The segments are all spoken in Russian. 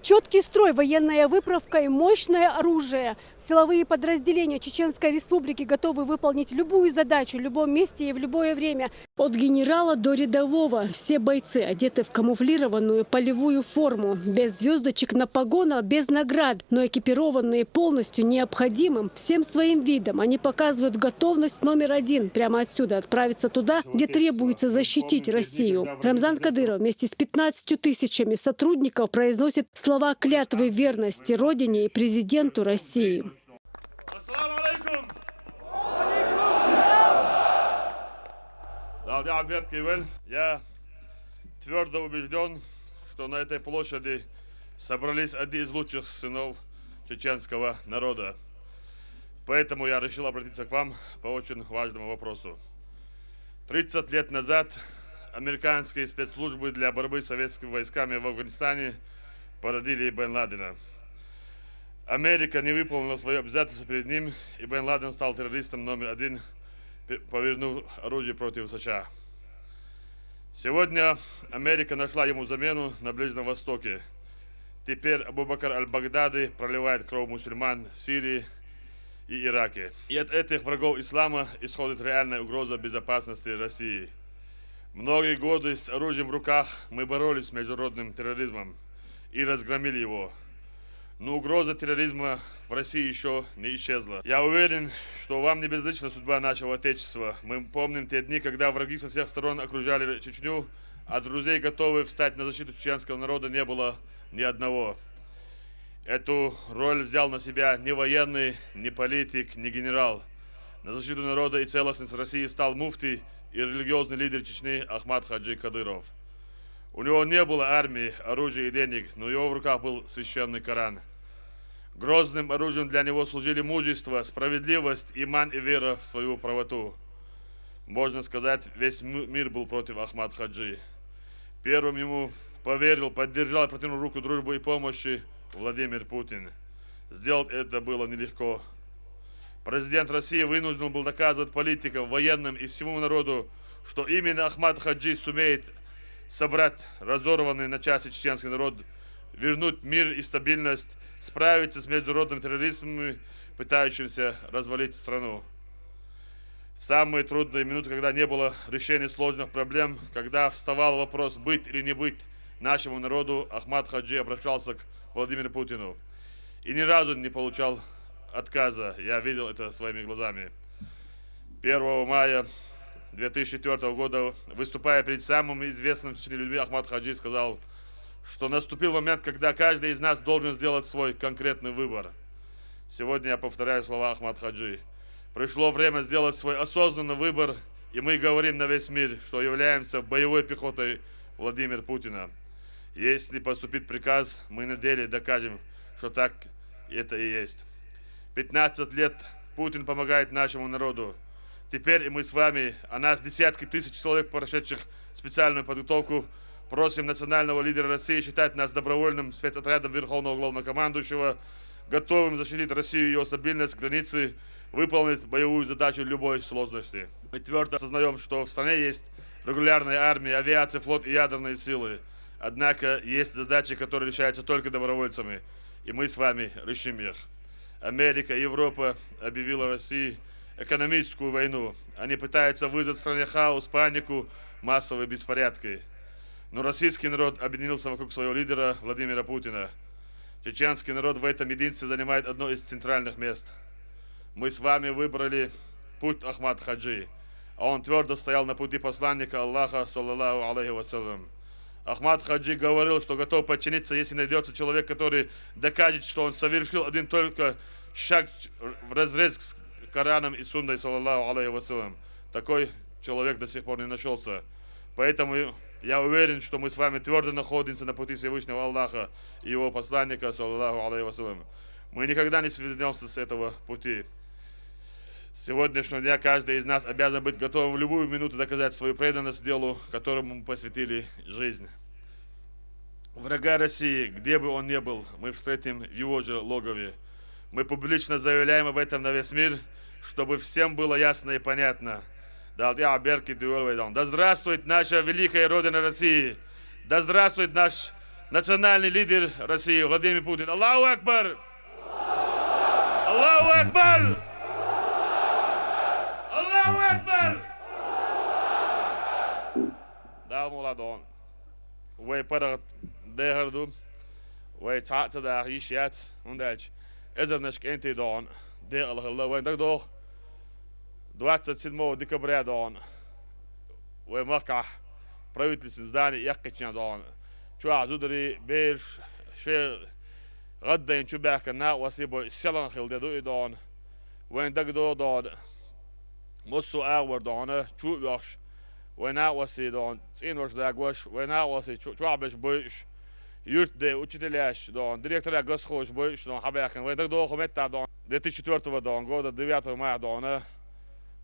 Четкий строй, военная выправка и мощное оружие. Силовые подразделения Чеченской Республики готовы выполнить любую задачу в любом месте и в любое время. От генерала до рядового. Все бойцы одеты в камуфлированную полевую форму. Без звездочек на погонах, без наград. Но экипированные полностью необходимым всем своим видом. Они показывают готовность номер один. Прямо отсюда отправиться туда, где требуется защитить Россию. Рамзан Кадыров вместе с 15 тысячами сотрудников произносит слова клятвы верности Родине и президенту России. Ассаламу алейкум! Я твердо убежден, что на этой площади собрались одни из лучших сынов чеченского народа. Поэтому я решил обратиться к вам по очень важному вопросу. 30 лет назад американские спецслужбы для борьбы с советскими войсками в Афганистане породили Бен Ладена. Америка не выполнила свои обязательства перед ним, и Бен Ладен стал террористом номер один, повернув оружие против США. Сегодня Америка нашла ему замену на Ближнем Востоке. Теперь Абу Бакр аль-Багдади проливает кровь мусульман в Сирии и Ираке. И от этих врагов ислама исходит реальная угроза безопасности России. Многие годы с оружием в руках мы боролись с международным терроризмом и разгромили его. Но угроза терроризма в России еще не исчезла. Я уверен, что вам не безразлична судьба нашего Отечества. Мы помним те дни, когда враги со всех сторон окружали Чечню, а друзей, готовых встать на защиту чеченского народа, не было ни одного. Эту роль взял на себя ни военный, ни политик, ни генерал. На защиту народа и целостности России стал муфтий и религиозный лидер Чечни Ахмад Хаджи Кадыров. У него не было армии, оружия и денег, но в его руках был священный Коран. Грозным оружием для него служили мужество, справедливость, иман и вера в свою правоту. Можно сказать, весь мир был против Ахмад Хаджи. Первым ему поверил, поддержал и протянул руку дружбы и помощи Владимир Путин. Сделать это было нелегко. Президент России вынужден был доказывать политикам, военным и всему народу, что именно Ахмад Хаджи сумеет собрать разорванный на части чеченский народ, вернуть мир и стабильность, справиться с международными террористами, пытающимися развалить страну. В самые трудные минуты, когда не было решения сложных проблем, когда вставал вопрос быть или не быть нашему народу, Ахмад Хаджи обращался к Владимиру Путину и ни разу не получал отказа. Я видел это своими глазами. 1 мая 2004 года, выступая перед самыми известными в Чечне людьми, Ахмад Хаджи сказал, что наступил момент, когда каждый из нас должен сделать свой конкретный выбор. Сегодня я повторяю слова Ахмад Хаджи. Пришло время сделать свой осознанный выбор, и мы говорим на весь мир, что являемся боевой пехотой Владимира Путина. Если поступит приказ, мы на деле докажем, что так это и есть. 15 лет Путин помогает нашему народу. Теперь и мы с вами, а нас десятки тысяч человек, прошедших специальную подготовку, просим национального лидера России считать нас добровольным спецотрядом Верховного Главнокомандующего, готовым защитить Россию и ее стабильность, границы, выполнить боевую задачу любой сложности. Мы твердо осознаем, что в стране есть регулярная армия, авиация, флот и ядерные силы. Однако есть задачи, которые решаются только добровольцами, и мы с вами решим их. Америка и Европа объявила России экономическую войну. Они пытаются вызвать в стране хаос, панику, массовые беспорядки. Но российский народ объединился вокруг своего лидера Владимира Путина. Чеченский народ в этом единстве занимает одно из центральных мест. Мы с вами выбрали путь Ахмад Хаджи, а он твердо стоял на пути посланника Аллаха, саллаллаху алейхи вассалям. Ахмад Хаджи говорил, что готов подчиниться, если найдется человек, который докажет, что он совершил один только шаг вразрез с Кораном и Сунной, саллаллаху алейхи вассалям. Такой человек до сих пор не нашелся. Поэтому я уверен, что мы с вами твердо находимся на пути Всевышнего Аллаха и его посланника, саллаллаху алейхи вассалям. Мы никогда не свернемся с этого пути. С сегодняшнего дня каждый из нас обязан быть готовым в любую минуту доказать свою преданность делу, которому мы посвятили жизнь. Врага России, где бы он ни был, мы встретим в его же логове. Мы публично заявляем об этом на весь мир, чтобы всем было ясно и понятно. Да здравствует наша великая Родина России! Да здравствует наш национальный лидер России Владимир Путин. Аллаху Акбар! Аллаху Акбар! Аллаху Акбар! Да, молодон. Вы парад дехарду. Вы цаца да ищет. Ундальч. Эзернешк энти дон. Дел хелла. Вы так до 27 декабря дон. Вы мака правительственное здание якчня дон. Чуа зудри беш ше غدا نشوفك كنا وسيبو سلان خيل دو دون وين دق دو دون مصو اور دون شو ياش وين وسي دون سين ورش داغوش وين وسي شو عبش بوش يرت دي وتشتلاش دون ديريكتور غس خوش بوش دون حباكن وين دق دو خمت دون دي 4 دون غود 9 ما دون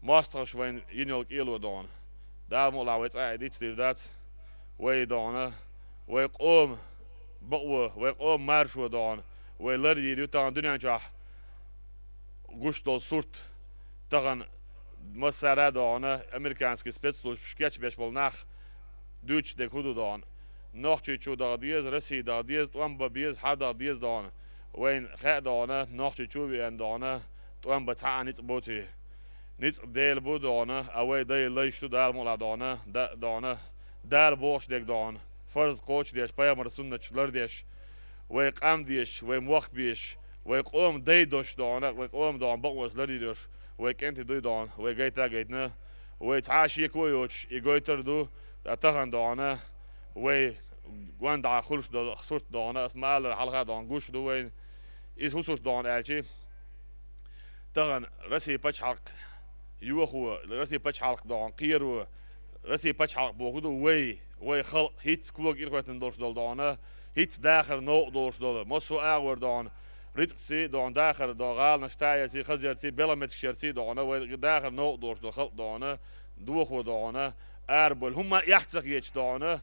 ماسترش وين ينول كيلو دون دا مولاوت ديت دات وي دون وي قوم بقوة ويقوم مارش ودون ويلري يوتان دنيا جاه قشطل صورت تغن مسارة دونه أمريكانسكي سبيتسلوش شكيتش بيش بالناخ دوتش دي كودو دون نوخشي شو داديز رسي داديز توان بيز حد داديز دون وين خاء دونه نوخشي شو بيان دونه توان بتاع نيت بوتي نيت ديل بو دونه اوي دي ليشو دار مولا دونه دونه دار بوش ديك دون فرض قوش ديش بايمر سنة شلر ديش ويقام ديش ويموخ بيش ويقوم دي دوش دونه ويقوم دون بقوس لري دوش ويكنت دوي دون ويجيتا جيتنا ويتعاشي كويوش يجيتر دو تغن دونه وي وان خلص دو خسرت دونه اسمع الحلقة دون قوش دو وين إيش خسرت دون ألشي تغن رسي بتش حلق يوخو رسي بتش حلق دون قيرو رسي بتش حلق بوخدو وي خلق هيتس كلوك إلقوتن دوش دونه هيتس داخل نوع دوش دول مصو أغور دون ريتسي دون داخل دون غال نشتايا سي خزير سي بلا متكشرسي دونه وداخل نوع دوش دو خلق دونه دوخو دونه أربل هما يحتسق يتش دونه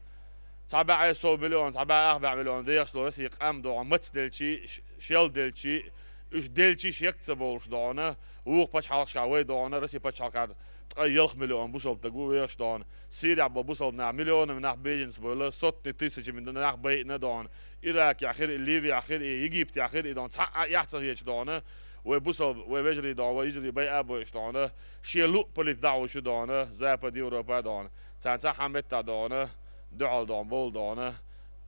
تبع 100 مليون تبع 4 مليون ديش دو رسي قام دون متس دلشي شيل دلشي اش دلشي شيكتس بولش دونه ووق باش حلق شاوي دونه رسي باش حلق تقيلخ مليون بوصل تقو ويش دون سيريا بوصل نا مليون من ناح بيجنس بولا صوت 1000 من ناح بيتنا دون إيراك يا أخير ليبيا يا أخير يجيبت يا أخير دون يحتسق يتش دونه وبوصل وبيجري دون ويجري بي أبوش دونه شيلو بوليت دعوة شو دونه زابا دي أوروبا دون تانتا حمتا دونه دعال دون بول دونه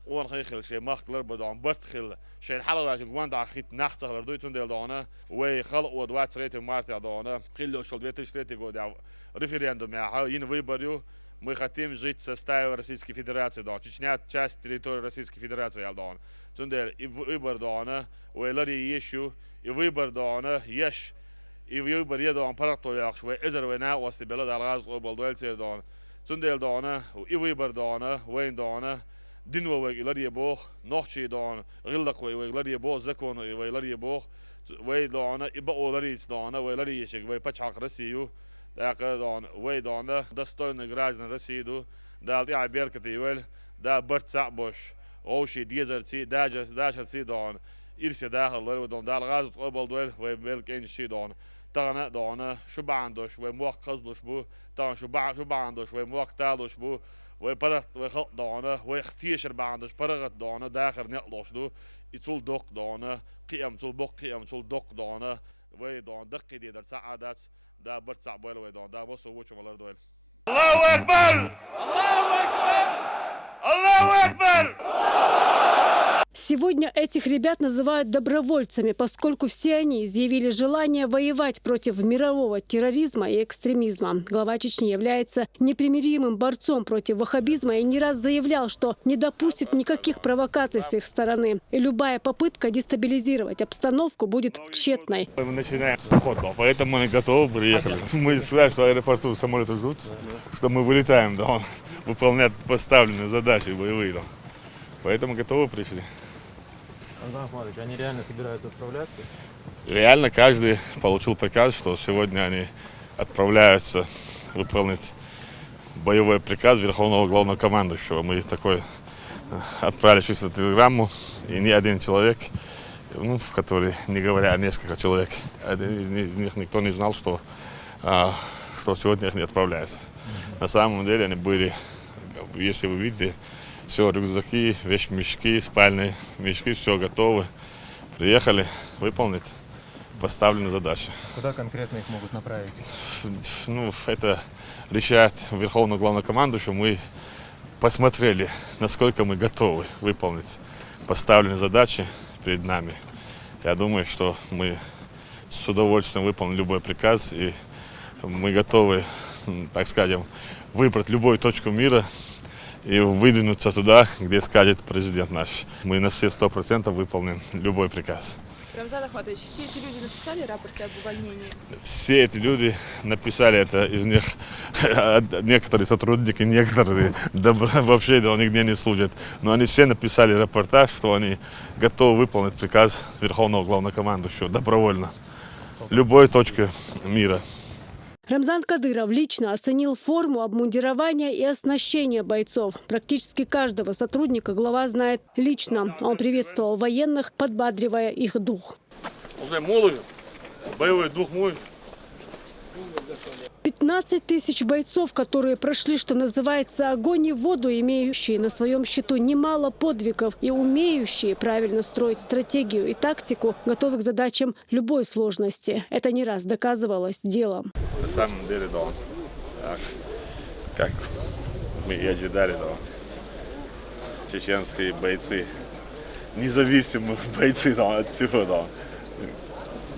وان خيخل شيء مخلر بدون برتخل شيء الحلقة جوان دا خيت نحت خلر دوي تندل دونه ويخلق ودوات ريت مارتي دونه خلو شل بيتش ريت جو دا ريفرендум يا ين выборю мы хотим жить в составе Российской Федерации дон Чечня часть территории Российской Федерации дон тундель и выбор дона ويلري يشو и выбор дона يش и выбор يدون парто яхш وإذا ونا وسط بلد الغاز وبلدويل تير دون تندل دونه и выбор دونه وين دونه دينو ويلري بوخ نوحشي دون غلق ويلري بوخ زكون ويلري بوخ وي دونه يبقوا لريس دونه ويلري يشك وي بچاق رسيو داقه دون وي دونه достойный граждан России دال تي عبيركتي ويل دا برتسع بوش اوشي ديزرتي داجرتي دون إرسي داخل لو دون دال غاز قبل دويل وي بيلك انشي دون تغنا دونه شو باندوش وي موق قزلوش بو تان شو باندوش وي موق تالوش بو وي برغت وي خلق دونه وي اختيشر باندوش برغت دونه داخل نقلوش دو يتول دوق دونه قيم تول بوق قيم تول دوق دونه وي دون دقي دي در سعادات دا برتسع بويل وي دون دا مصو وچو ملر دويل الله أكبر الله أكبر الله أكبر. Сегодня этих ребят называют добровольцами, поскольку все они изъявили желание воевать против мирового терроризма и экстремизма. Глава Чечни является непримиримым борцом против ваххабизма и не раз заявлял, что не допустит никаких провокаций с их стороны. И любая попытка дестабилизировать обстановку будет тщетной. Мы начинаем заход, поэтому мы готовы приехали. Мы сказали, что аэропорту самолеты ждут, что мы вылетаем, да, выполнять поставленные задачи боевые. Да. Поэтому готовы пришли. Антон Ахматович, они реально собираются отправляться? Реально каждый получил приказ, что сегодня они отправляются выполнить боевой приказ Верховного Главного Командующего. Мы такой отправили чисто телеграмму, и ни один человек, ну, в который, не говоря, несколько человек, один из них никто не знал, что сегодня их не отправляются. На самом деле они были, если вы видите, Все, рюкзаки, вещмешки, спальные мешки, все готовы. Приехали выполнить поставленные задачи. Куда конкретно их могут направить? Ну, это решает Верховный Главнокомандующий. Мы посмотрели, насколько мы готовы выполнить поставленные задачи перед нами. Я думаю, что мы с удовольствием выполним любой приказ, и мы готовы, так скажем, выбрать любую точку мира и выдвинуться туда, где скажет президент наш. Мы на все 100% выполним любой приказ. Рамзан Ахматович, все эти люди написали рапорты об увольнении? Все эти люди написали это, из них некоторые сотрудники, некоторые вообще нигде не служат. Но они все написали рапорта, что они готовы выполнить приказ Верховного Главнокомандующего добровольно. Любой точке мира. Рамзан Кадыров лично оценил форму, обмундирования и оснащения бойцов. Практически каждого сотрудника глава знает лично. Он приветствовал военных, подбадривая их дух. Уже молодой, боевой дух мой. 15 тысяч бойцов, которые прошли, что называется, огонь и воду, имеющие на своем счету немало подвигов и умеющие правильно строить стратегию и тактику, готовы к задачам любой сложности. Это не раз доказывалось делом. На самом деле, да, так, как мы и ожидали, да, чеченские бойцы, независимые бойцы, да, от всего, да,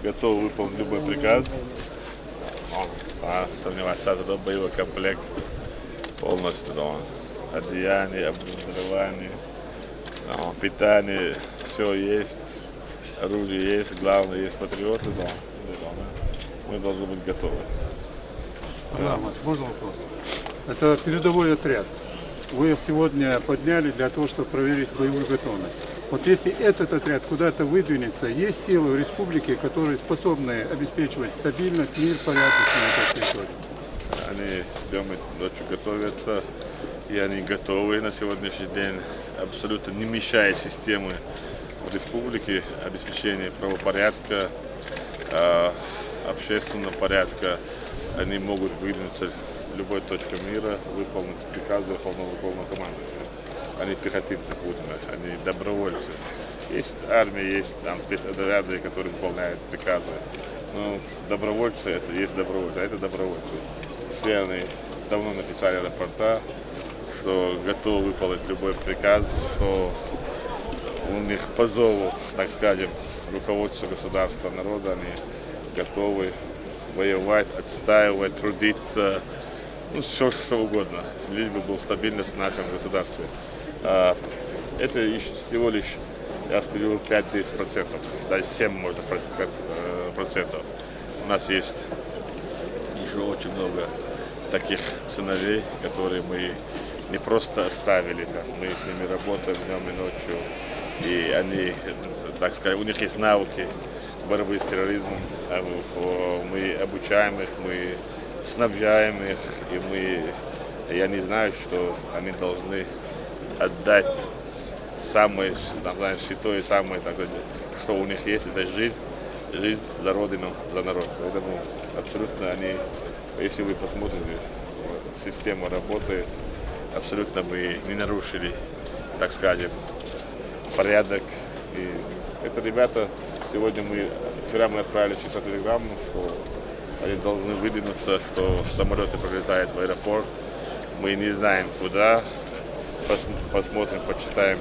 готовы выполнить любой приказ. Сомневаться, это боевой комплект полностью, да, одеяние, обмундирование, да, питание, все есть, оружие есть, главное, есть патриоты, да, мы должны быть готовы. Да, можно вопрос? Это передовой отряд. Вы их сегодня подняли для того, чтобы проверить боевую готовность. Вот если этот отряд куда-то выдвинется, есть силы в республике, которые способны обеспечивать стабильность, мир, порядок на этой территории? Они днем и ночью готовятся, и они готовы на сегодняшний день, абсолютно не мешая системы в республике, обеспечения правопорядка, общественного порядка. Они могут выдвинуться в любой точке мира, выполнить приказ Верховного Главнокомандующего. Они пехотинцы Путина, они добровольцы. Есть армия, есть там спецотряды, которые выполняют приказы. Но добровольцы это есть добровольцы, а это добровольцы. Все они давно написали рапорта, что готовы выполнить любой приказ, что у них по зову, так скажем, руководство государства, народа, они готовы воевать, отстаивать, трудиться, ну, все что угодно, лишь бы была стабильность в нашем государстве. Это всего лишь, я скажу, 5-10%, даже 7 можно процентов. У нас есть еще очень много таких сыновей, которые мы не просто оставили, мы с ними работаем днем и ночью, и они, так сказать, у них есть навыки борьбы с терроризмом, мы обучаем их, мы снабжаем их, и я не знаю, что они должны отдать самое святое, самое, так сказать, что у них есть, это жизнь за родину, за народ. Поэтому абсолютно они, если вы посмотрите, система работает, абсолютно мы не нарушили, так скажем, порядок. И это ребята, вчера мы отправили чисто телеграмму, что они должны выдвинуться, что самолеты прилетают в аэропорт. Мы не знаем куда, посмотрим, почитаем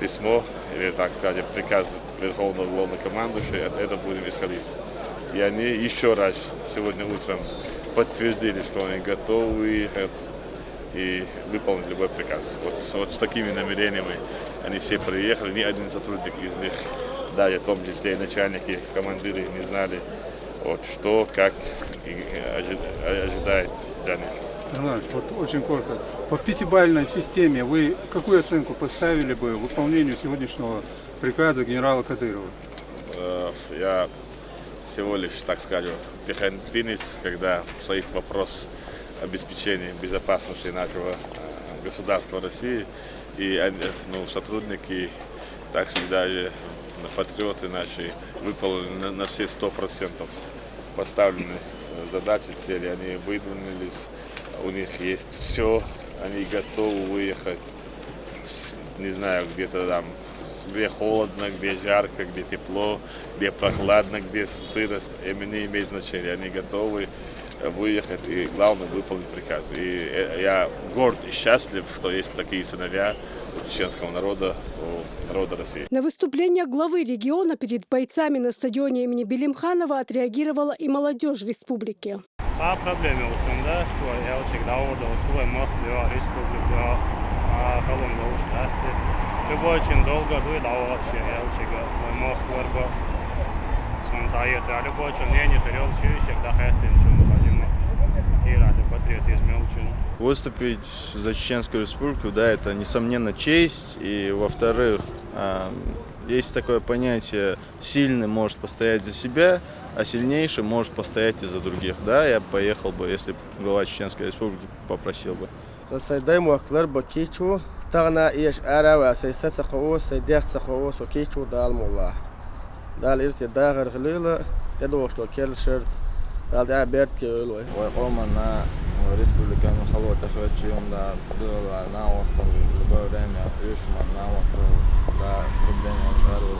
письмо, или, так скажем, приказ Верховного Главнокомандующего, это будем исходить. И они еще раз сегодня утром подтвердили, что они готовы выехать и выполнить любой приказ. Вот с такими намерениями они все приехали, ни один сотрудник из них, даже в том числе и начальники, командиры, не знали, что, как ожидает для них. Вот очень коротко. По пятибалльной системе вы какую оценку поставили бы выполнению сегодняшнего приказа генерала Кадырова? Я всего лишь, так скажем, пехотинец, когда стоит вопрос обеспечения безопасности нашего государства России, и сотрудники, так всегда, патриоты наши выполнили на все 100% поставленные задачи, цели, они выдвинулись, у них есть все, они готовы выехать не знаю, где-то там, где холодно, где жарко, где тепло, где прохладно, где сырость, им не имеет значения. Они готовы выехать и, главное, выполнить приказ. И я горд и счастлив, что есть такие сыновья у чеченского народа, у народа России. На выступление главы региона перед бойцами на стадионе имени Белимханова отреагировала и молодежь республики. проблема ушунда, я всегда удовольствие мог республику, любой очень долго выдавал я всегда мог вырбо сонзает, а любой очень не хотел чуть да хотел чуть тазимо кира патриотизм очень. Выступить за Чеченскую Республику, да, это несомненно честь, и во-вторых, есть такое понятие: сильный может постоять за себя, а сильнейший может постоять и за других. Да, я поехал бы, если глава Чеченской Республики попросил бы. Республика Халота Хачиумда была на остров любое время решена на остров да проблема чару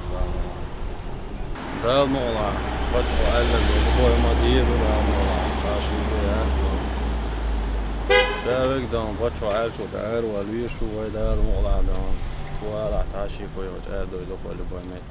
да мола почва алла любое мадир да мола чаши да да вегдам почва алчу да валвишу да мола да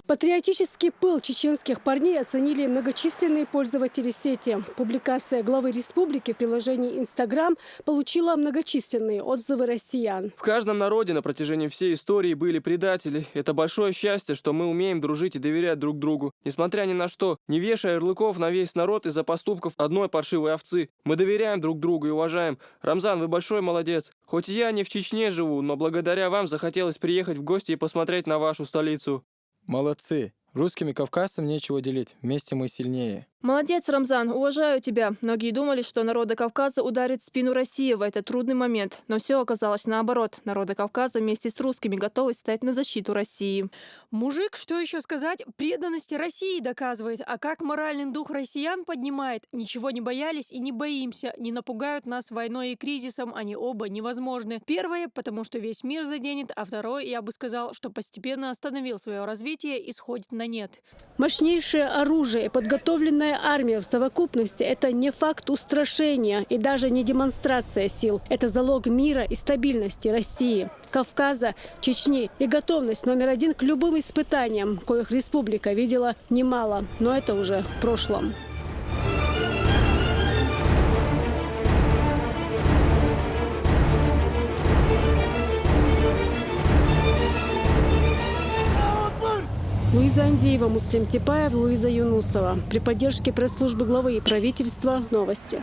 Патриотический пыл чеченских парней оценили многочисленные пользователи сети. Публикация главы республики в приложении Instagram получила многочисленные отзывы россиян. В каждом народе на протяжении всей истории были предатели. Это большое счастье, что мы умеем дружить и доверять друг другу. Несмотря ни на что, не вешая ярлыков на весь народ из-за поступков одной паршивой овцы. Мы доверяем друг другу и уважаем. Рамзан, вы большой молодец. Хоть я не в Чечне живу, но благодаря вам захотелось приехать в гости и посмотреть на вашу столицу. Молодцы. Русским и кавказцам нечего делить. Вместе мы сильнее. Молодец, Рамзан, уважаю тебя. Многие думали, что народы Кавказа ударит в спину России в этот трудный момент. Но все оказалось наоборот. Народы Кавказа вместе с русскими готовы стать на защиту России. Мужик, что еще сказать, преданности России доказывает. А как моральный дух россиян поднимает. Ничего не боялись и не боимся. Не напугают нас войной и кризисом. Они оба невозможны. Первое, потому что весь мир заденет. А второе, я бы сказал, что постепенно остановил свое развитие и сходит на нет. Мощнейшее оружие, подготовленное армия в совокупности – это не факт устрашения и даже не демонстрация сил. Это залог мира и стабильности России, Кавказа, Чечни и готовность номер один к любым испытаниям, коих республика видела немало, но это уже в прошлом. Луиза Андеева, Муслим Типаев, Луиза Юнусова. При поддержке пресс-службы главы и правительства. Новости.